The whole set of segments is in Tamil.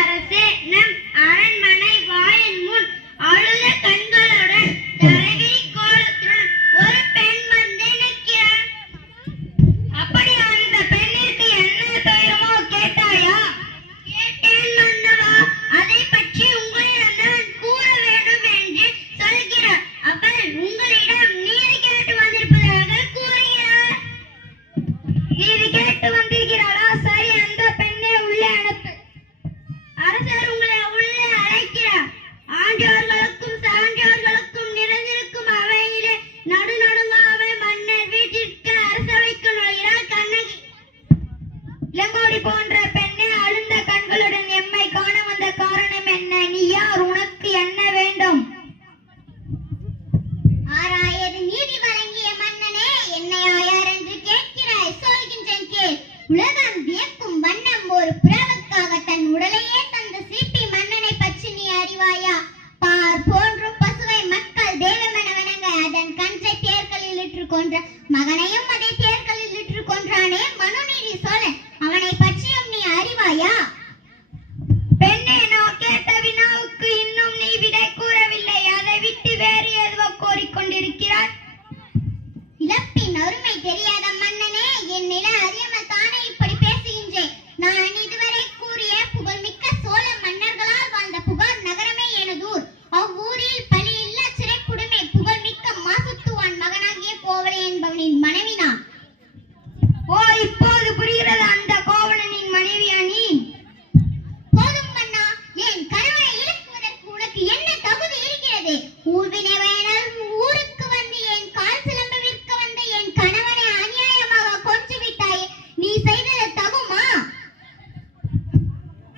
அரசே, நம் அரண்மனை வாயின் முன் அழுத கண்களுடன் தலைவி கோலத்துடன் ஒரு பெண் வந்து நிற்கிறார். அப்படி அந்த பெண்ணிற்கு என்ன துயரமோ கேட்டாயா? கேட்டேன் மன்னவா. அதை பற்றி உங்களிடம் நான் கூற வேண்டும் என்று சொல்கிறார். அவள் உங்களிடம் நீதி கேட்டு வந்திருப்பதாக கூறுகிறார். நீதி கேட்டு வந்திருக்கிறாளா? சரி, அந்த பெண்ணை உள்ளே அனுப்பு. அரசர் உங்களை உள்ளே அழைக்கிறார். ஆண்டவர்களுக்கும் சான்றோர்களுக்கும் நிறைந்திருக்கும் அவையிலே நடுநடுங்காமை மன்னர் வீட்டிற்கு அரசவைக்கு நுழைகிறார் கண்ணகி. இளங்கோடி போன்ற பெண்ணை அழுந்த கண்களுடன் எம்மை காண வந்த காரணம் என்ன? நீ யார்? உனக்கு என்ன வேண்டும்? ஆராயது நீதி வழங்கிய மன்னனே, என்னை ஆயார் என்று கேட்கிறாய். சொல்கின்றேன் கேள். உலகம் வியக்கும் வண்ணம் ஒரு புறவுக்காக தன் உடலையே தந்த சிற்பி மன்னனை பற்றி நீ அறிவாயா? பார் போன்றும் பசுவை மக்கள் தெய்வமென வணங்க அதன் கன்றை தேர்களில் இட்டு கொன்ற மகனையும் அதே தேர்களில் இட்டு கொன்றானே மனுநீதி சோழன், அவனை பற்றியும் நீ அறிவாயா? பெண்ணே, நான் கேட்ட வினாவுக்கு இன்னும் நீ விடை கூறவில்லை. அதை விட்டு வேறு எதுவோ கோரிக்கொண்டிருக்கிறார். இழப்பின் அருமை தெரியாத மன்னனே, என் நில அறியாமல் தானே இப்படி பேசுகின்றேன். நான் இதுவரை கூறிய புகழ்மிக்க சோழ மன்னர்களால் வாழ்ந்த புகார் நகரமே எனதூர். அவ்வூரில் பலி இல்ல சிறைக்குடுமை புகழ்மிக்க மாசுத்துவான் மகனாகிய கோவலை என்பவனின் மனைவி நான். ஓ, இப்போது புரிகிறது. அந்த கோவலனின் மனைவியா நீ? போதும் மன்னா, என் கணவனை இழுக்குவதற்கு உனக்கு என்ன தகுதி இருக்கிறது? ஊர்வினை வயனால் ஊருக்கு வந்து என் கால் சிலம்பு விற்க வந்த என் கணவனை அநியாயமாக கொன்று விட்டாயே, நீ செய்தது தகுமா?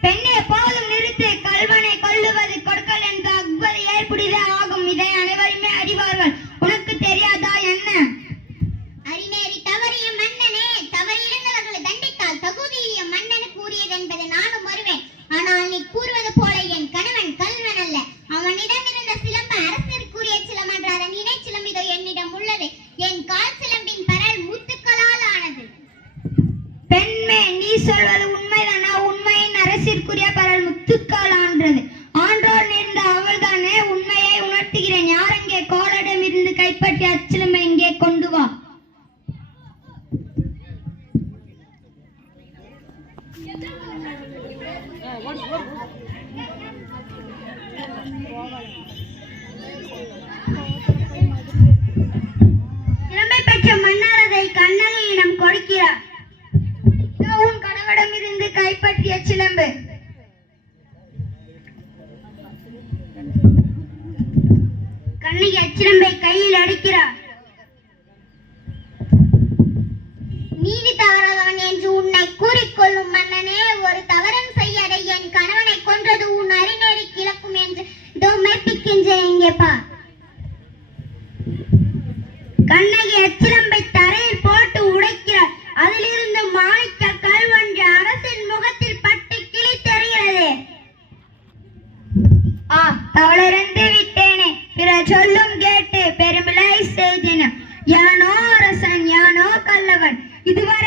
பெண்ணே, போதும் நிறுத்து. கல்வனை கொல்லுவது கொடுக்கல் என்ற அக்பர் ஏற்புடையதே ஆகும். இதை அனைவருமே அறிவார்கள். உனக்கு தெரியாதா என்ன? அறிநேறி தவறிய மன்னனே, தவறியிருந்தவர்களை தண்டித்தால் தகுதியுடைய மன்னனுக்கு உரியது என்பதை நானும் வருவேன். ஆனால் நீ கூறுவது போல என் கணவன் கல்வன் அல்ல. அவனிடம் இருந்த சிலம்பு அரசருக்குரிய சிலம் என்ற அதன் இணை சிலம்பிதோ என்னிடம் உள்ளது. என் கால் சிலம்பின் பரல் முத்துக்களால் ஆனது. பெண்மே, நீ சொல்வது உண்மைதானா? உண்மையின் அரசிற்குரிய பரல் முத்துக்கால் ஆன்றது. ஆன்றோர் நேர்ந்த அவள்தானே? உண்மையை உணர்த்துகிறேன். யார் இங்கே கோலிடம் இருந்து கைப்பற்றி அச்சிலம்பை இங்கே கொண்டு வா. சிலம்பை பெற்ற மன்னர் அதை கண்ணகியிடம் கொடுக்கிறார். உன் கணவரிடமிருந்து கைப்பற்றிய சிலம்பு. கண்ணகி அச்சிலம்பை கையில் அடிக்கிறார். நீதி தவறாதவன் என்று உன்னை கூறிக்கொள்ளும் மன்னனே, ஒரு தவறும் செய்யாத என் கணவனை கொன்றது உன் அறிநேறி கிழக்கும் என்று இதோ மெய்ப்பிக்கின்றேன். இங்கே பார். கண்ணகி அச்சிலம்பை தரையில் போட்டு உடைக்கிறார். அதிலிருந்து மாணிக்க கல் ஒன்று அரசின் முகத்தில் பட்டு கிழித்தெறிகிறது. தவறிருந்து விட்டேனே, பிற சொல்லும் கேட்டு பெருமிழை செய்தேன். யானோ அரசன், யானோ கல்லவன். இதுவரை